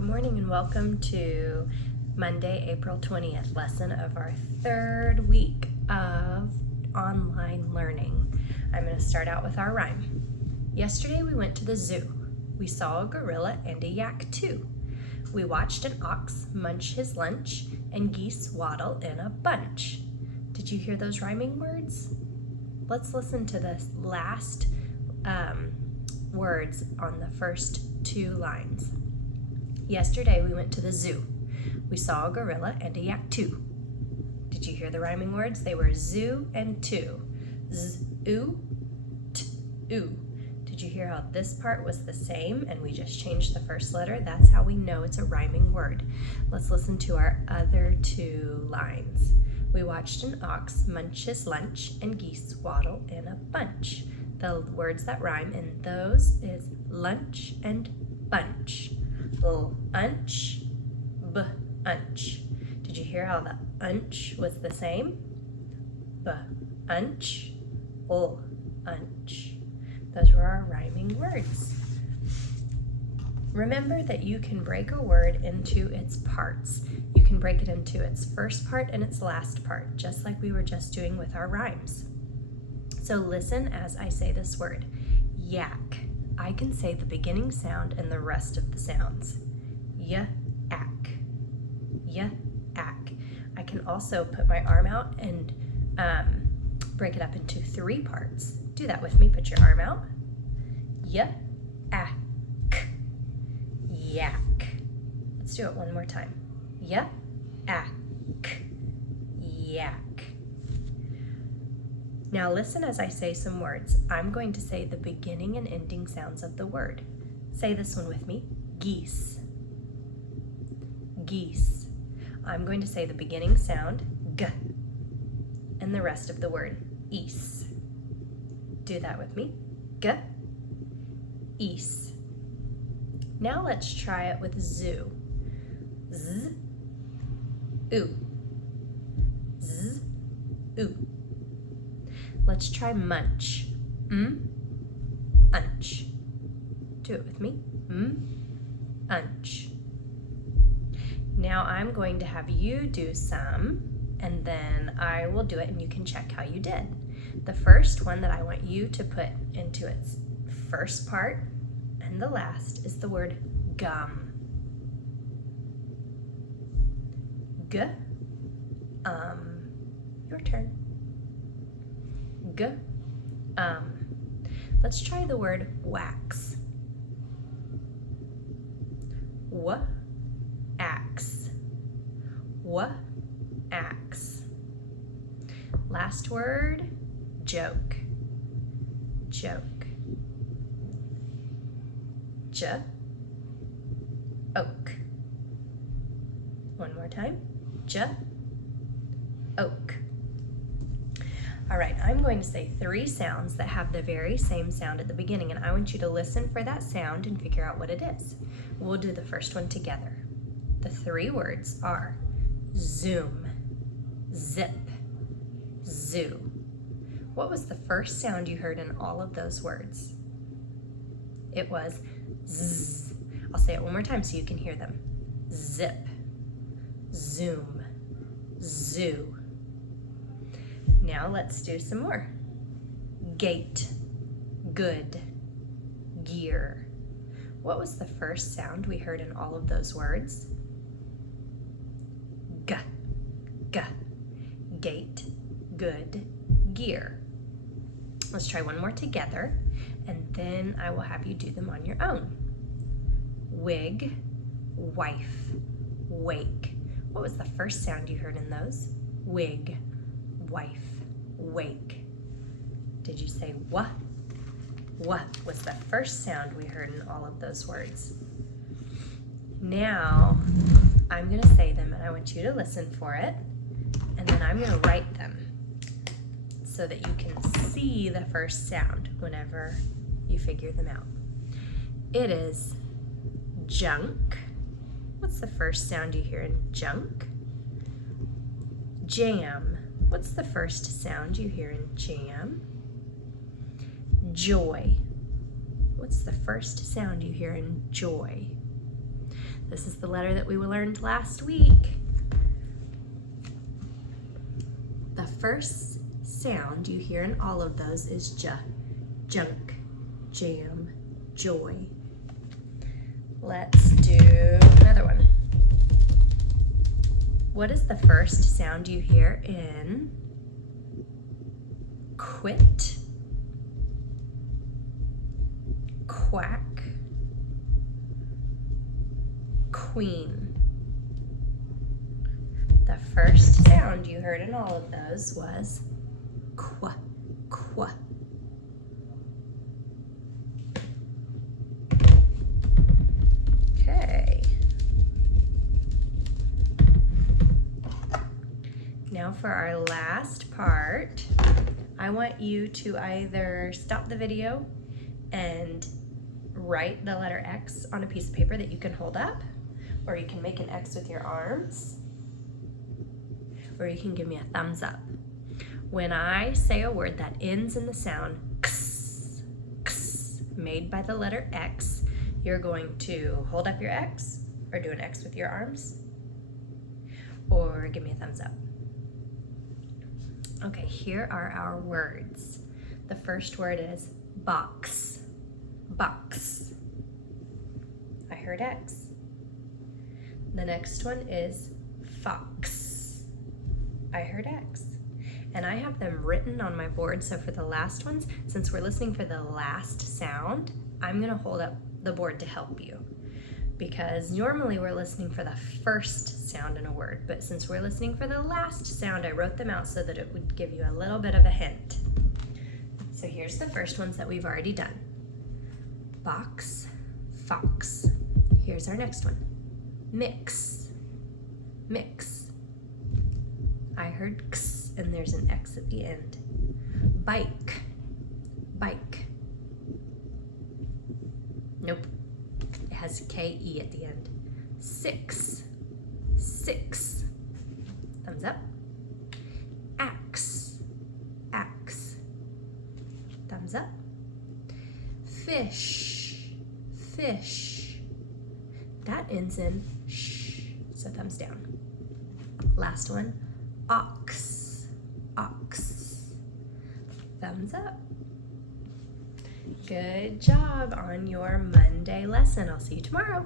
Good morning and welcome to Monday, April 20th lesson of our third week of online learning. I'm going to start out with our rhyme. Yesterday we went to the zoo. We saw a gorilla and a yak too. We watched an ox munch his lunch and geese waddle in a bunch. Did you hear those rhyming words? Let's listen to the last words on the first two lines. Yesterday we went to the zoo. We saw a gorilla and a yak too. Did you hear the rhyming words? They were zoo and two. Z-oo, t-oo. Did you hear how this part was the same and we just changed the first letter? That's how we know it's a rhyming word. Let's listen to our other two lines. We watched an ox munch his lunch and geese waddle in a bunch. The words that rhyme in those is lunch and bunch. L-unch, b-unch. Did you hear how the unch was the same? B-unch, l-unch. Those were our rhyming words. Remember that you can break a word into its parts. You can break it into its first part and its last part, just like we were just doing with our rhymes. So listen as I say this word, yak. I can say the beginning sound and the rest of the sounds. Y-ack, y-ack. I can also put my arm out and break it up into three parts. Do that with me, put your arm out. Y-ack, yak. Let's do it one more time. Y-ack, yak. Now listen as I say some words. I'm going to say the beginning and ending sounds of the word. Say this one with me. Geese. Geese. I'm going to say the beginning sound, g, and the rest of the word, ease. Do that with me. G, ease. Now let's try it with zoo. Z, oo. Z, oo. Let's try munch. Unch. Do it with me. Unch. Now I'm going to have you do some, and then I will do it and you can check how you did. The first one that I want you to put into its first part and the last is the word gum. G, your turn. G, let's try the word wax. W-ax. W-ax. Last word, joke. Joke. J-oak. One more time. J-oak. All right, I'm going to say three sounds that have the very same sound at the beginning, and I want you to listen for that sound and figure out what it is. We'll do the first one together. The three words are zoom, zip, zoo. What was the first sound you heard in all of those words? It was zzz. I'll say it one more time so you can hear them. Zip, zoom, zoo. Now let's do some more. Gate, good, gear. What was the first sound we heard in all of those words? G, g. Gate, good, gear. Let's try one more together, and then I will have you do them on your own. Wig, wife, wake. What was the first sound you heard in those? Wig, wife, wake. Did you say what? What was the first sound we heard in all of those words? Now, I'm going to say them and I want you to listen for it, and then I'm going to write them so that you can see the first sound whenever you figure them out. It is junk. What's the first sound you hear in junk? Jam. What's the first sound you hear in jam? Joy. What's the first sound you hear in joy? This is the letter that we learned last week. The first sound you hear in all of those is J. Junk, jam, joy. Let's do another one. What is the first sound you hear in quit, quack, queen? The first sound you heard in all of those was qu, qu. Okay. Now for our last part, I want you to either stop the video and write the letter X on a piece of paper that you can hold up, or you can make an X with your arms, or you can give me a thumbs up. When I say a word that ends in the sound x, x, made by the letter X, you're going to hold up your X, or do an X with your arms, or give me a thumbs up. Okay, here are our words. The first word is box, box. I heard X. The next one is fox. I heard X. And I have them written on my board, so for the last ones, since we're listening for the last sound, I'm gonna hold up the board to help you. Because normally we're listening for the first sound in a word, but since we're listening for the last sound, I wrote them out so that it would give you a little bit of a hint. So here's the first ones that we've already done. Box, fox. Here's our next one. Mix, mix. I heard x and there's an X at the end. Bike, bike. Nope. It has K-E at the end. Six, six. Thumbs up. Axe, axe. Thumbs up. Fish, fish. That ends in sh, so thumbs down. Last one. Ox, ox. Thumbs up. Good job on your Monday lesson. I'll see you tomorrow.